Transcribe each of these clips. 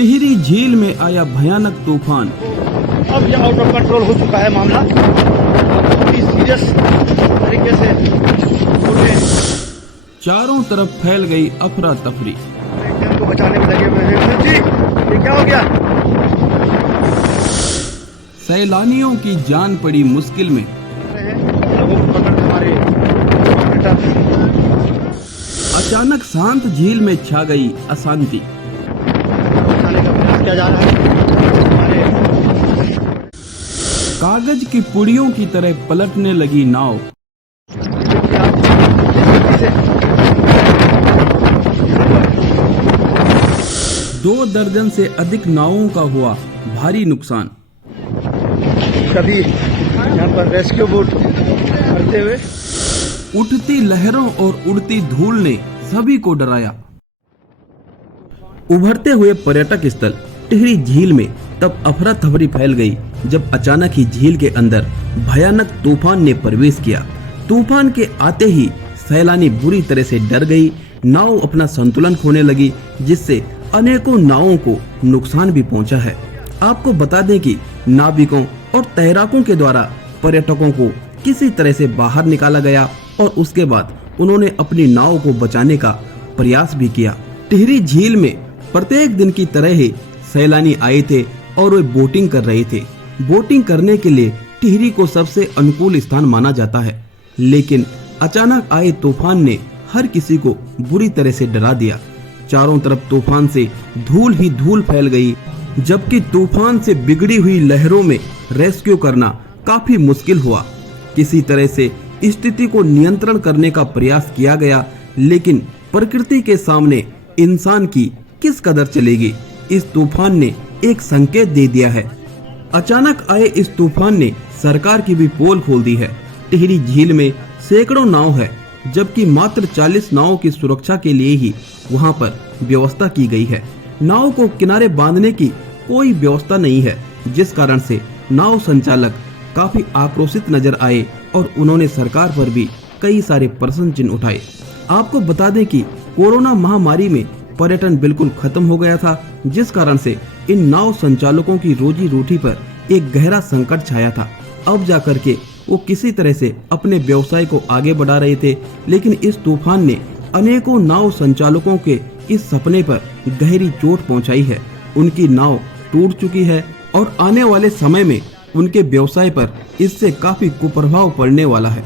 टिहरी झील में आया भयानक तूफान। अब यह आउट ऑफ कंट्रोल हो चुका है मामला, बहुत ही सीरियस तरीके से चारों तरफ फैल गई अफरा तफरी। डैम को बचाने में लगे हुए हैं। जी, ये क्या हो गया? सैलानियों की जान पड़ी मुश्किल में। लोगों को पकड़ के मारे। अचानक शांत झील में छा गई अशांति। बचाने का प्रयास किया जा रहा है। कागज की पुड़ियों की तरह पलटने लगी नाव। 2 दर्जन से अधिक नावों का हुआ भारी नुकसान। कभी यहाँ पर रेस्क्यू बोट करते हुए उठती लहरों और उड़ती धूल ने सभी को डराया। उभरते हुए पर्यटक स्थल टिहरी झील में तब अफरा तफरी फैल गई जब अचानक ही झील के अंदर भयानक तूफान ने प्रवेश किया। तूफान के आते ही सैलानी बुरी तरह से डर गई। नाव अपना संतुलन खोने लगी, जिससे अनेकों नावों को नुकसान भी पहुंचा है। आपको बता दें कि नाविकों और तैराकों के द्वारा पर्यटकों को किसी तरह से बाहर निकाला गया और उसके बाद उन्होंने अपनी नाव को बचाने का प्रयास भी किया। टिहरी झील में प्रत्येक दिन की तरह ही सैलानी आए थे और वे बोटिंग कर रहे थे। बोटिंग करने के लिए टिहरी को सबसे अनुकूल स्थान माना जाता है, लेकिन अचानक आए तूफान ने हर किसी को बुरी तरह से डरा दिया। चारों तरफ तूफान से धूल ही धूल फैल गई, जबकि तूफान से बिगड़ी हुई लहरों में रेस्क्यू करना काफी मुश्किल हुआ। किसी तरह से स्थिति को नियंत्रण करने का प्रयास किया गया, लेकिन प्रकृति के सामने इंसान की किस कदर चलेगी। इस तूफान ने एक संकेत दे दिया है। अचानक आए इस तूफान ने सरकार की भी पोल खोल दी है। टिहरी झील में सैकड़ों नाव है, जबकि मात्र 40 नावों की सुरक्षा के लिए ही वहां पर व्यवस्था की गई है। नाव को किनारे बांधने की कोई व्यवस्था नहीं है, जिस कारण से नाव संचालक काफी आक्रोशित नजर आए और उन्होंने सरकार पर भी कई सारे प्रश्न चिन्ह उठाए। आपको बता दें कि कोरोना महामारी में पर्यटन बिल्कुल खत्म हो गया था, जिस कारण से इन नाव संचालकों की रोजी रोटी पर एक गहरा संकट छाया था। अब जाकर के वो किसी तरह से अपने व्यवसाय को आगे बढ़ा रहे थे, लेकिन इस तूफान ने अनेकों नाव संचालकों के इस सपने पर गहरी चोट पहुंचाई है। उनकी नाव टूट चुकी है और आने वाले समय में उनके व्यवसाय पर इससे काफी कुप्रभाव पड़ने वाला है।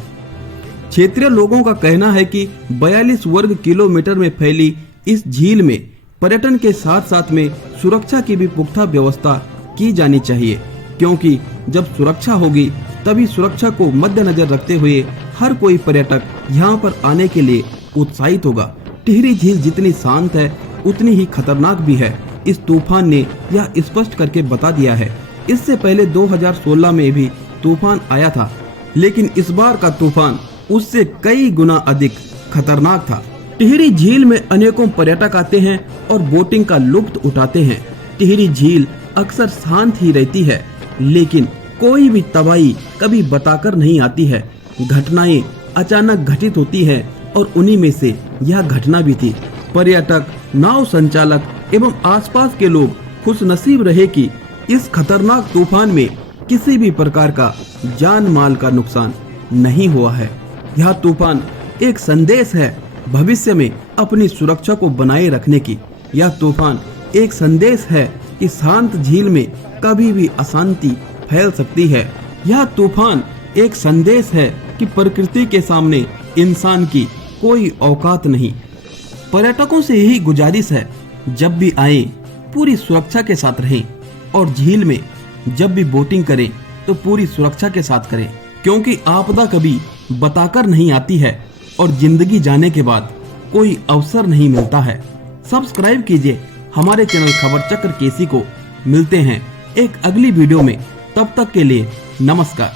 क्षेत्रीय लोगों का कहना है कि 42 वर्ग किलोमीटर में फैली इस झील में पर्यटन के साथ साथ में सुरक्षा की भी पुख्ता व्यवस्था की जानी चाहिए, क्योंकि जब सुरक्षा होगी तभी सुरक्षा को मद्देनजर रखते हुए हर कोई पर्यटक यहाँ पर आने के लिए उत्साहित होगा। टिहरी झील जितनी शांत है उतनी ही खतरनाक भी है। इस तूफान ने यह स्पष्ट करके बता दिया है। इससे पहले 2016 में भी तूफान आया था, लेकिन इस बार का तूफान उससे कई गुना अधिक खतरनाक था। टिहरी झील में अनेकों पर्यटक आते हैं और बोटिंग का लुत्फ उठाते हैं। टिहरी झील अक्सर शांत ही रहती है, लेकिन कोई भी तबाही कभी बताकर नहीं आती है। घटनाएं अचानक घटित होती है और उन्हीं में से यह घटना भी थी। पर्यटक, नाव संचालक एवं आसपास के लोग खुशनसीब रहे कि इस खतरनाक तूफान में किसी भी प्रकार का जान माल का नुकसान नहीं हुआ है। यह तूफान एक संदेश है भविष्य में अपनी सुरक्षा को बनाए रखने की। यह तूफान एक संदेश है कि शांत झील में कभी भी अशांति फैल सकती है। यह तूफान एक संदेश है कि प्रकृति के सामने इंसान की कोई औकात नहीं। पर्यटकों से यही गुजारिश है, जब भी आए पूरी सुरक्षा के साथ रहें और झील में जब भी बोटिंग करें तो पूरी सुरक्षा के साथ करें, क्योंकि आपदा कभी बताकर नहीं आती है और जिंदगी जाने के बाद कोई अवसर नहीं मिलता है। सब्सक्राइब कीजिए हमारे चैनल खबर चक्र केसी को। मिलते हैं एक अगली वीडियो में, तब तक के लिए नमस्कार।